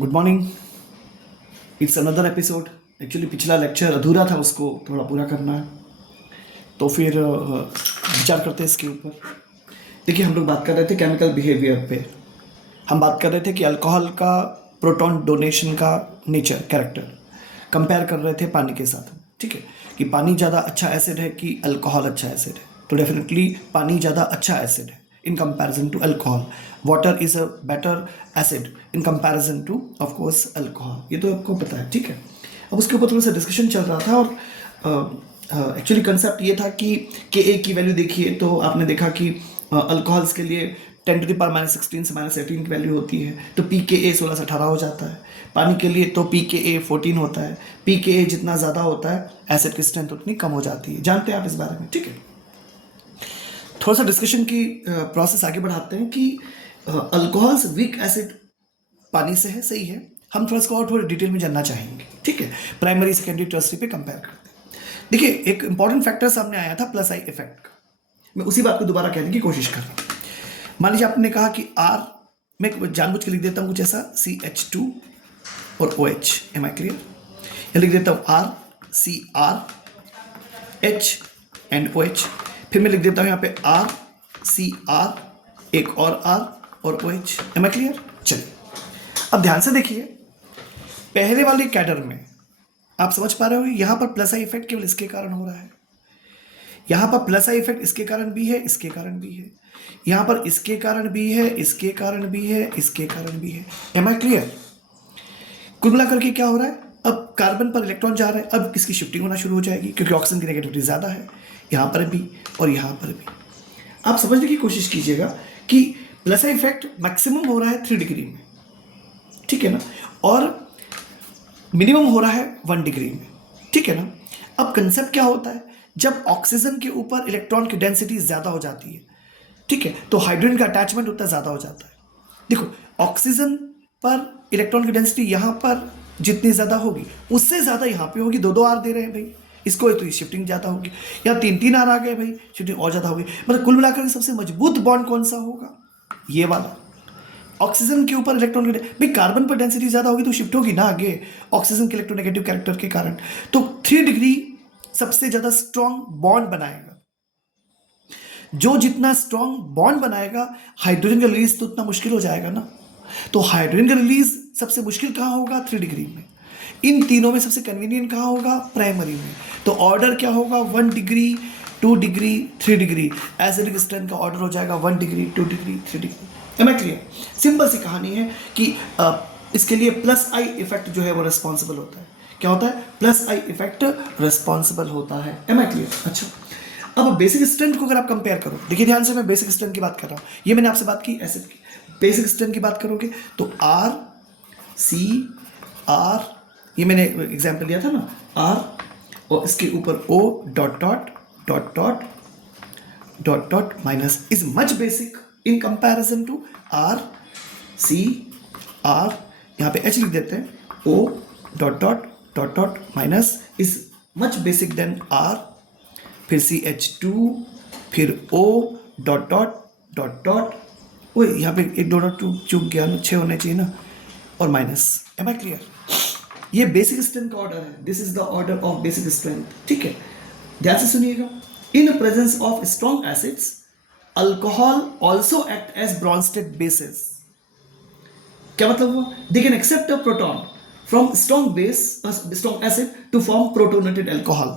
Good morning. It's another episode. Actually पिछला lecture अधूरा था, उसको थोड़ा पूरा करना है, तो फिर विचार करते हैं इसके ऊपर। देखिए, हम लोग बात कर रहे थे केमिकल बिहेवियर पे। हम बात कर रहे थे कि अल्कोहल का प्रोटॉन डोनेशन का नेचर, कैरेक्टर कंपेयर कर रहे थे पानी के साथ। ठीक है, कि पानी ज़्यादा अच्छा एसिड है कि अल्कोहल अच्छा एसिड है। तो डेफिनेटली पानी ज़्यादा अच्छा एसिड है in comparison to alcohol. Water is a better acid in comparison to of course alcohol. ये तो आपको पता है। ठीक है, अब उसके ऊपर थोड़ा सा डिस्कशन चल रहा था और एक्चुअली कंसेप्ट ये था कि के की वैल्यू देखिए तो आपने देखा कि अल्कोहल्स के लिए 10 to the power -16 से -18 की वैल्यू होती है, तो पी के ए 16 से 18 हो जाता है। पानी के लिए तो पी के ए 14 होता है। पी के ए जितना ज़्यादा होता है एसिड की स्ट्रेंथ उतनी कम हो जाती है। जानते हैं आप इस बारे में। ठीक है, थोड़ा सा डिस्कशन की प्रोसेस आगे बढ़ाते हैं कि अल्कोहल्स वीक एसिड पानी से है, सही है। हम थोड़ा इसको और थोड़ा डिटेल में जानना चाहेंगे। ठीक है, प्राइमरी सेकेंडरी टर्सरी पे कंपेयर करते हैं। देखिए, एक इंपॉर्टेंट फैक्टर सामने आया था प्लस आई इफेक्ट का। मैं उसी बात को दोबारा कहने की कोशिश कर रहा हूँ। मान लीजिए आपने कहा कि आर, मैं जानबूझ के लिख देता हूँ कुछ ऐसा CH2 और OH। M I clear? या लिख देता हूँ RCR H एंड OH। फिर मैं लिख देता हूँ यहाँ पे RCR, एक और R और OH। M I clear? चलिए, अब ध्यान से देखिए, पहले वाले कैडर में आप समझ पा रहे हो, यहाँ पर प्लस आई इफेक्ट केवल इसके कारण हो रहा है। यहाँ पर प्लस आई इफेक्ट इसके कारण भी है, इसके कारण भी है। यहाँ पर इसके कारण भी है, इसके कारण भी है, इसके कारण भी है। Am I clear? कुल मिलाकर के क्या हो रहा है, अब कार्बन पर इलेक्ट्रॉन जा रहा है, अब इसकी शिफ्टिंग होना शुरू हो जाएगी क्योंकि ऑक्सीजन की नेगेटिविटी ज़्यादा है, यहाँ पर भी और यहाँ पर भी। आप समझने की कोशिश कीजिएगा कि प्लस आई इफेक्ट मैक्सिमम हो रहा है 3 डिग्री में, ठीक है ना, और मिनिमम हो रहा है 1 डिग्री में। ठीक है ना। अब कंसेप्ट क्या होता है, जब ऑक्सीजन के ऊपर इलेक्ट्रॉन की डेंसिटी ज़्यादा हो जाती है, ठीक है, तो हाइड्रोजन का अटैचमेंट उतना ज़्यादा हो जाता है। देखो, ऑक्सीजन पर इलेक्ट्रॉन की डेंसिटी यहाँ पर जितनी ज़्यादा होगी उससे ज़्यादा यहाँ पे होगी। 2 आर दे रहे हैं भाई इसको, तो शिफ्टिंग ज़्यादा होगी। या 3 आर आ गए भाई, शिफ्टिंग और ज़्यादा होगी। मतलब कुल मिलाकर सबसे मजबूत बॉन्ड कौन सा होगा, ये वाला। ऑक्सीजन के ऊपर इलेक्ट्रॉन भाई, कार्बन पर डेंसिटी ज़्यादा होगी तो शिफ्ट होगी ना आगे ऑक्सीजन के इलेक्ट्रोनेगेटिव कैरेक्टर के कारण। तो 3 डिग्री सबसे ज़्यादा स्ट्रॉन्ग बॉन्ड बनाएगा। जो जितना स्ट्रॉन्ग बॉन्ड बनाएगा, हाइड्रोजन का रिलीज तो उतना मुश्किल हो जाएगा ना। तो हाइड्रोजन का रिलीज सबसे मुश्किल कहाँ होगा, 3 डिग्री में। इन तीनों में सबसे कन्वीनियंट कहाँ होगा, प्राइमरी में। तो ऑर्डर क्या होगा, 1 degree, 2 degree, 3 degree. Acidic strength का ऑर्डर हो जाएगा 1 degree, 2 degree, 3 degree. Am I clear? Simple सी कहानी है कि इसके लिए प्लस आई इफेक्ट जो है वो रिस्पॉन्सिबल होता है। क्या होता है, प्लस आई इफेक्ट रिस्पॉन्सिबल होता है। Am I clear? अच्छा, अब बेसिक स्ट्रेंथ को अगर आप कंपेयर करो, देखिए ध्यान से, मैं बेसिक स्ट्रेंथ की बात कर रहा हूँ। ये मैंने आपसे बात की एसिड की। बेसिक स्ट्रेंथ की बात करोगे तो R C R, ये मैंने एग्जाम्पल दिया था ना, R और इसके ऊपर O dot dot dot dot dot dot minus is much basic in comparison to R C R। यहाँ पे H लिख देते हैं, O dot dot dot dot minus is much basic than R, फिर CH2, फिर O dot dot dot dot. वो यहाँ पे 1 डॉट चूक गया ना, 6 होने चाहिए ना, और माइनस। Am I clear? ये बेसिक स्ट्रेंथ का ऑर्डर है। This is the order of basic strength. ठीक है, ध्यान से सुनिएगा। In presence of strong acids, alcohol also act as Bronsted bases. क्या मतलब हुआ, they can accept a proton from strong base, strong acid to form protonated alcohol.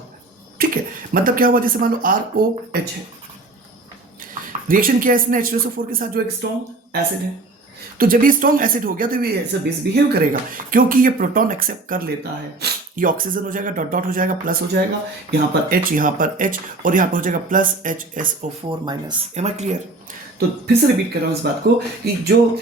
ठीक है, मतलब क्या हुआ, जैसे मान लो ROH है, रिएक्शन किया इसने H2SO4 के साथ जो एक स्ट्रॉन्ग एसिड है। तो जब ये स्ट्रॉन्ग एसिड हो गया तो ये ऐसा बेस बिहेव करेगा क्योंकि ये प्रोटॉन एक्सेप्ट कर लेता है। ये ऑक्सीजन हो जाएगा, डॉट डॉट हो जाएगा, प्लस हो जाएगा, यहाँ पर H, यहाँ पर H, और यहाँ पर हो जाएगा plus HSO4 minus. Am I clear? तो फिर से रिपीट कर रहा हूँ इस बात को कि जो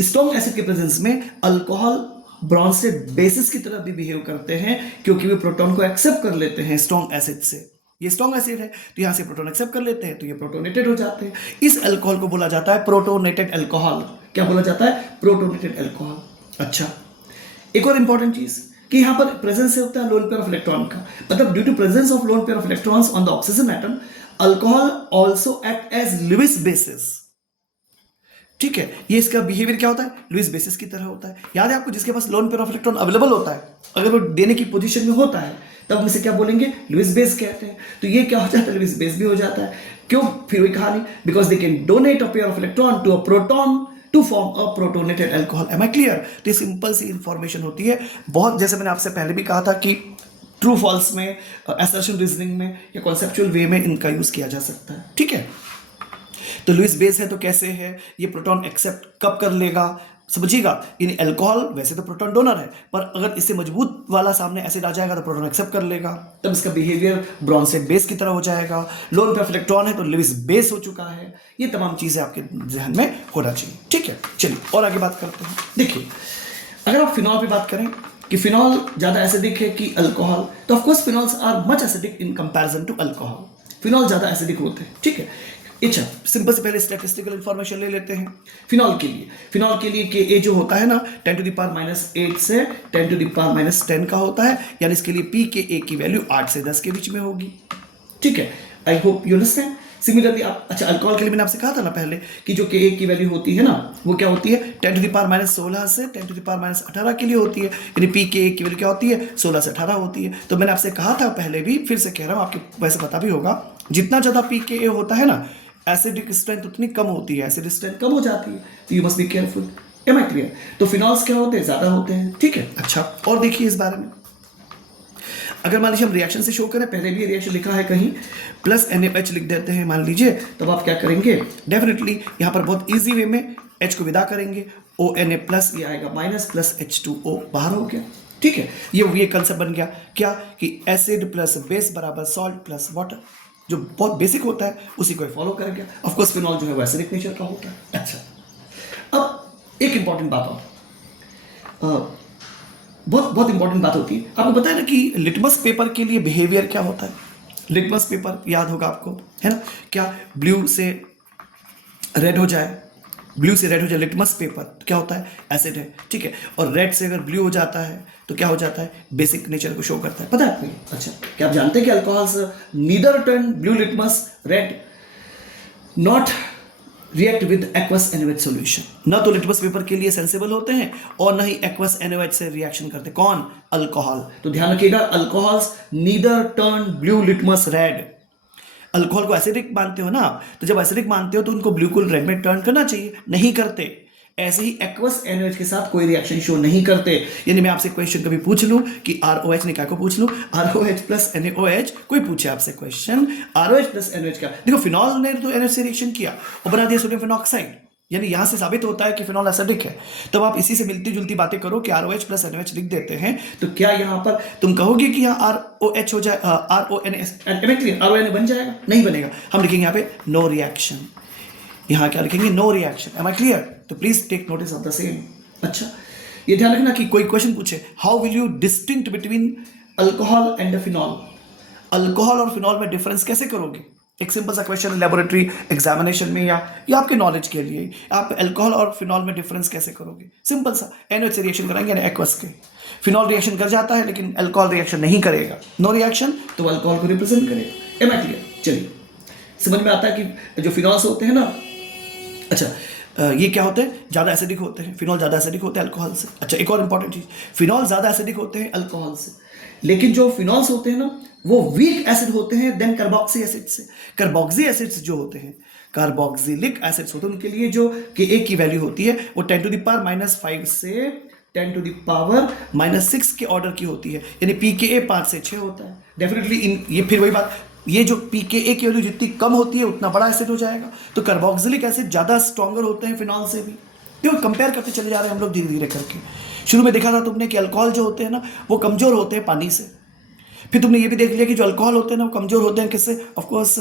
स्ट्रॉन्ग एसिड के प्रेजेंस में अल्कोहल ब्रॉन्स्टेड बेसिस की तरह भी बिहेव करते हैं क्योंकि वे प्रोटॉन को एक्सेप्ट कर लेते हैं स्ट्रॉन्ग एसिड से। ये स्ट्रॉन्ग एसिड है तो यहाँ से प्रोटॉन एक्सेप्ट कर लेते हैं तो ये प्रोटोनेटेड हो जाते हैं। इस अल्कोहल को बोला जाता है प्रोटोनेटेड अल्कोहल। क्या बोला जाता है, प्रोटोनेटेड अल्कोहल। अच्छा, एक और इंपॉर्टेंट चीज कि यहाँ पर प्रेजेंस होता है लोन पेयर ऑफ इलेक्ट्रॉन का, मतलब due to presence of lone pair of electrons on the oxygen atom, alcohol also act as Lewis bases. ठीक है, ये इसका बिहेवियर क्या होता है, लुईस बेसिस की तरह होता है। याद है आपको, जिसके पास lone pair of electron available होता है, अगर वो देने की पोजीशन में होता है, तब हम इसे क्या बोलेंगे, लुईस बेस कहते हैं। तो ये क्या हो जाता है, लुईस बेस भी हो जाता है। क्यों, फिर वही कहानी, because they can donate a pair of electron to a proton to form a protonated alcohol. Am I clear? तो ये सिंपल सी इंफॉर्मेशन होती है बहुत, जैसे मैंने आपसे पहले भी कहा था कि ट्रू फॉल्स में, असर्शन रीजनिंग में या कॉन्सेप्चुअल वे में इनका यूज किया जा सकता है। ठीक है, तो लुईस बेस है तो कैसे है, ये प्रोटॉन एक्सेप्ट कब कर लेगा, समझिएगा। इन अल्कोहल वैसे तो प्रोटॉन डोनर है, पर अगर इससे मजबूत वाला सामने एसिड आ जाएगा तो प्रोटॉन एक्सेप्ट कर लेगा, तब इसका बिहेवियर ब्रॉन्सेट बेस की तरह हो जाएगा। लोन पे ऑफ इलेक्ट्रॉन है तो लुईस बेस हो चुका है। ये तमाम चीजें आपके ध्यान में होना चाहिए। ठीक है, चलिए और आगे बात करते हैं। देखिए, अगर आप फिनॉल पे बात करें कि फिनॉल ज्यादा एसिडिक है कि अल्कोहल, तो of course phenols are much acidic in comparison to alcohol. Phenol ज्यादा एसिडिक होते हैं। ठीक है, अच्छा, सिंपल से पहले स्टैटिस्टिकल इंफॉर्मेशन ले लेते हैं फिनॉल के लिए। फिनॉल के लिए के जो होता है ना 10⁻⁻8 से 10⁻⁻10 का होता है, यानी इसके लिए पी के ए की वैल्यू 8 से 10 के बीच में होगी। ठीक है, I hope you understand. Similarly आप, अच्छा, अल्कोहल के लिए मैंने आपसे कहा था ना पहले कि जो के ए की वैल्यू होती है ना, वो क्या होती है 10⁻16 से 10⁻18 के लिए होती है, यानी पी के ए की वैल्यू क्या होती है 16 से 18 होती है। तो मैंने आपसे कहा था पहले भी, फिर से कह रहा हूँ, आपको वैसे पता भी होगा, जितना ज़्यादा पी के ए होता है ना, एसिडिक स्ट्रेंथ उतनी कम होती है, एसिड स्ट्रेंथ कम हो जाती है। तो you must be careful. Am I clear? तो फिनॉल्स क्या होते हैं, ज़्यादा होते हैं। ठीक है, अच्छा, और देखिए इस बारे में, अगर मान लीजिए हम रिएक्शन से शो करें, पहले भी रिएक्शन लिखा है कहीं, प्लस NaOH लिख देते हैं मान लीजिए, तब आप क्या करेंगे, डेफिनेटली यहाँ पर बहुत ईजी वे में H को विदा करेंगे, ONA प्लस, ये आएगा माइनस, प्लस H2O बाहर हो गया। ठीक है, ये कंसेप्ट बन गया क्या कि एसिड प्लस बेस बराबर सॉल्ट प्लस वाटर, जो बहुत बेसिक होता है उसी को फॉलो कर गया। ऑफकोर्स फिनॉल जो है वो एसिडिक नेचर का होता है। अच्छा, अब एक इंपॉर्टेंट बात और बहुत बहुत इंपॉर्टेंट बात होती है, आपको पता है ना कि लिटमस पेपर के लिए बिहेवियर क्या होता है। लिटमस पेपर याद होगा आपको, है ना, क्या ब्लू से रेड हो जाए, ब्लू से रेड हो जाए लिटमस पेपर, तो क्या होता है, एसिड है। ठीक है, और रेड से अगर ब्लू हो जाता है तो क्या हो जाता है, बेसिक नेचर को शो करता है। पता है आपको? अच्छा, क्या आप जानते हैं कि alcohols neither turn blue litmus red, not react with aqueous NaOH solution. न तो लिटमस पेपर के लिए सेंसिबल होते हैं और न ही एक्वस NaOH से रिएक्शन करते। कौन? अल्कोहल। तो ध्यान रखिएगा, alcohols neither turn blue litmus red. Alcohol को एसिडिक मानते हो ना, तो जब एसिडिक मानते हो तो उनको ब्लू को रेड में टर्न करना चाहिए, नहीं करते। ऐसे ही एक्वस NaOH के साथ कोई रिएक्शन शो नहीं करते। यानी मैं आपसे क्वेश्चन कभी पूछ लूं कि ROH ने क्या को पूछ लूं, ROH प्लस NaOH, कोई पूछे आपसे क्वेश्चन ROH प्लस NaOH क्या, देखो फिनॉल ने तो NaOH से रिएक्शन किया और बना दिया सोडियम फिनॉक्साइड, यानी यहां से साबित होता है कि फिनॉल एसिडिक है। तब आप इसी से मिलती जुलती बातें करो कि ROH प्लस NaOH लिख देते हैं, तो क्या यहां पर तुम कहोगे कि यहाँ ROH हो जाए, RONA बन जाएगा? नहीं बनेगा। हम लिखेंगे यहाँ पे नो रिएक्शन, यहाँ क्या लिखेंगे, no reaction. Am I clear? तो please take notice of the same. अच्छा, ये ध्यान रखना कि कोई क्वेश्चन पूछे, how will you distinct between alcohol and phenol, alcohol और फिनॉल में डिफरेंस कैसे करोगे? एक सिंपल सा क्वेश्चन लेबोरेटरी एग्जामिनेशन में या आपके नॉलेज के लिए, आप अल्कोहल और फिनॉल में डिफरेंस कैसे करोगे? सिंपल सा, NaOH से रिएक्शन कराएंगे, एक्वस के, फिनॉल रिएक्शन कर जाता है लेकिन अल्कोहल रिएक्शन नहीं करेगा, नो रिएक्शन, तो अल्कोहल को रिप्रेजेंट करेगा। Am I clear? चलिए, समझ में आता है कि जो फिनॉल्स होते हैं ना, अच्छा, ये क्या होते हैं, ज़्यादा एसिडिक होते हैं, फिनॉल ज़्यादा एसिडिक होते हैं अल्कोहल से। अच्छा, एक और इंपॉर्टेंट चीज़, फिनॉल ज़्यादा एसिडिक होते हैं अल्कोहल से, लेकिन जो फिनॉल्स होते हैं ना, वो वीक एसिड होते हैं देन कार्बोक्सी एसिड से। कार्बोक्सी एसिड्स जो होते हैं, कार्बोक्सिलिक एसिड्स होते हैं, उनके लिए जो के की वैल्यू होती है वो 10⁻⁻5 से 10⁻⁻6 के ऑर्डर की होती है, यानी pKa 5 से 6 होता है। डेफिनेटली ये फिर वही बात, ये जो pKa की वैल्यू जितनी कम होती है उतना बड़ा एसिड हो जाएगा। तो कार्बोक्सिलिक एसिड ज़्यादा स्ट्रॉन्गर होते हैं फिनॉल से भी। देखो कंपेयर करते चले जा रहे हैं हम लोग धीरे धीरे करके। शुरू में देखा था तुमने कि अल्कोहल जो होते हैं ना, वो कमज़ोर होते हैं पानी से। फिर तुमने ये भी देख लिया कि जो अल्कोहल होते हैं ना, वो कमज़ोर होते हैं किससे? ऑफकोर्स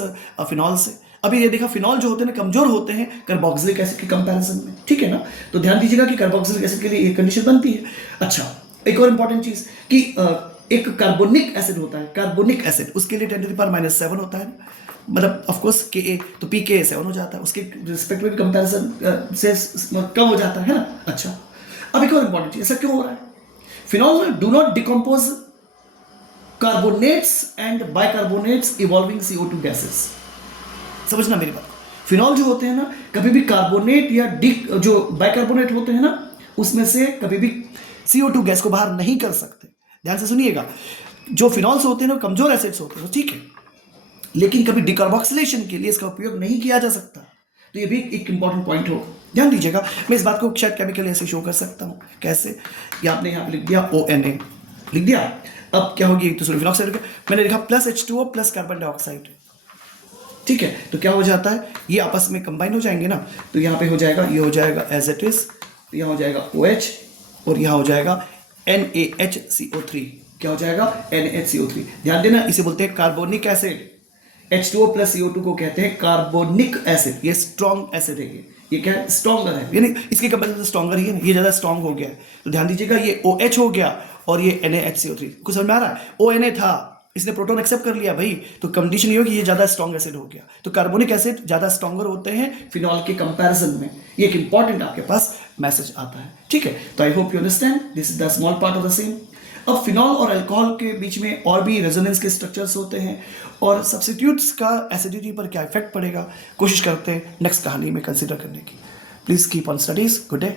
फिनॉल से। अभी ये देखा फिनॉल जो होते हैं ना, कमज़ोर होते हैं कार्बोक्सिलिक एसिड के कंपैरिजन में। ठीक है ना? तो ध्यान दीजिएगा कि कार्बोक्सिलिक एसिड के लिए ये कंडीशन बनती है। अच्छा, एक और इंपॉर्टेंट चीज़ कि एक कार्बोनिक एसिड होता है, कार्बोनिक एसिड, उसके लिए 10⁻⁷ होता है, मतलब ऑफकोर्स Ka, तो pKa 7 हो जाता है, उसके रिस्पेक्ट में कंपैरिजन से कम हो जाता है ना। अच्छा, अब एक और इंपॉर्टेंट चीज, ऐसा क्यों हो रहा है? Phenol do not decompose carbonates and bicarbonates evolving CO2 gases. समझना मेरी बात, फिनॉल जो होते हैं ना, कभी भी कार्बोनेट या जो बाइकार्बोनेट होते हैं ना, उसमें से कभी भी CO2 गैस को बाहर नहीं कर सकते। ध्यान से सुनिएगा, जो फिनॉल्स होते हैं ना कमजोर एसिड्स होते हैं, ठीक है, लेकिन कभी डिकार्बोक्सिलेशन के लिए इसका उपयोग नहीं किया जा सकता। तो ये भी एक इंपॉर्टेंट पॉइंट होगा, ध्यान दीजिएगा। मैं इस बात को शायद केमिकल ऐसे शो कर सकता हूँ, कैसे, ये आपने यहाँ पे लिख दिया ONA, लिख दिया। अब क्या होगी, तो सल्फर ऑक्साइड, मैंने लिखा plus H2O plus carbon dioxide, ठीक है। तो क्या हो जाता है, ये आपस में कंबाइन हो जाएंगे ना, तो यहाँ पे हो जाएगा, ये हो जाएगा एज इट इज, यहाँ हो जाएगा OH और यहाँ हो जाएगा NaHCO3। क्या हो जाएगा, NaHCO3। ध्यान देना, इसे बोलते हैं carbonic acid. H2O plus CO2 को कहते हैं कार्बोनिक एसिड। ये स्ट्रॉन्ग एसिड है, ये क्या है, स्ट्रॉन्गर है, यानी इसके कंपेरिजन स्ट्रॉन्गर ही है ना, ये ज़्यादा स्ट्रॉन्ग हो गया है। तो ध्यान दीजिएगा, ये OH हो गया और ये NaHCO3। कुछ समझ में आ रहा है, ONA था, इसने प्रोटॉन एक्सेप्ट कर लिया भाई, तो कंडीशन ये होगी, ये ज़्यादा स्ट्रॉन्ग एसिड हो गया। तो कार्बोनिक एसिड ज़्यादा स्ट्रॉन्गर होते हैं फिनॉल के कंपैरिजन में। ये एक इंपॉर्टेंट आपके पास मैसेज आता है, ठीक है। तो I hope you understand, this is the small part of the same. अब फिनॉल और अल्कोहल के बीच में और भी रेजोनेंस के स्ट्रक्चर्स होते हैं, और सब्स्टिट्यूट्स का एसिडिटी पर क्या इफेक्ट पड़ेगा, कोशिश करते हैं नेक्स्ट कहानी में कंसिडर करने की। Please keep on studies. Good day.